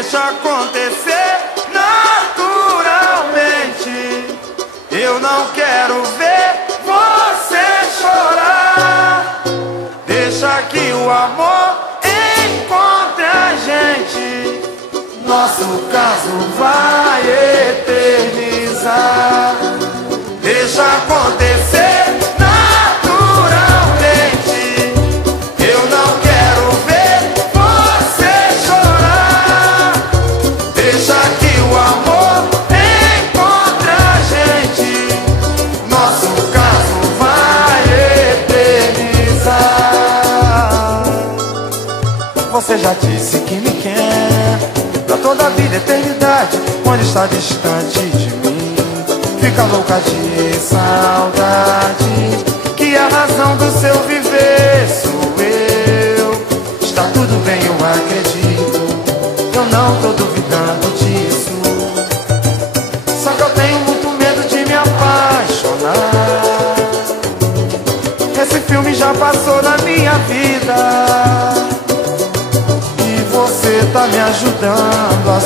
deixa acontecer naturalmente. Eu não quero ver você chorar. Deixa que o amor encontre a gente. Nosso caso vai eternizar. Deixa acontecer naturalmente. Eu não quero ver você chorar. Deixa que o amor encontre a gente. Nosso caso vai eternizar. Você já disse que me quer pra toda a vida, eternidade. Quando está distante de mim, fica louca de saudade. Que a razão do seu viver sou eu. Está tudo bem, eu acredito. Eu não tô duvidando disso. Só que eu tenho muito medo de me apaixonar. Esse filme já passou na minha vida. Você tá me ajudando a